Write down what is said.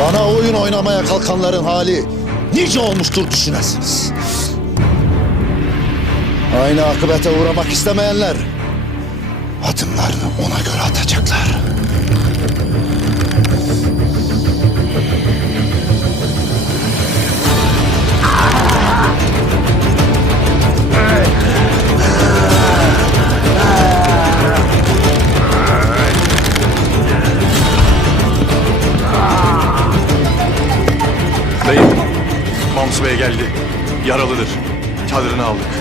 Bana oyun oynamaya kalkanların hali nice olmuştur düşünesiniz. Aynı akıbete uğramak istemeyenler adımlarını ona göre atacaklar. Dayı, Mamsu Bey geldi. Yaralıdır. Çadırını aldık.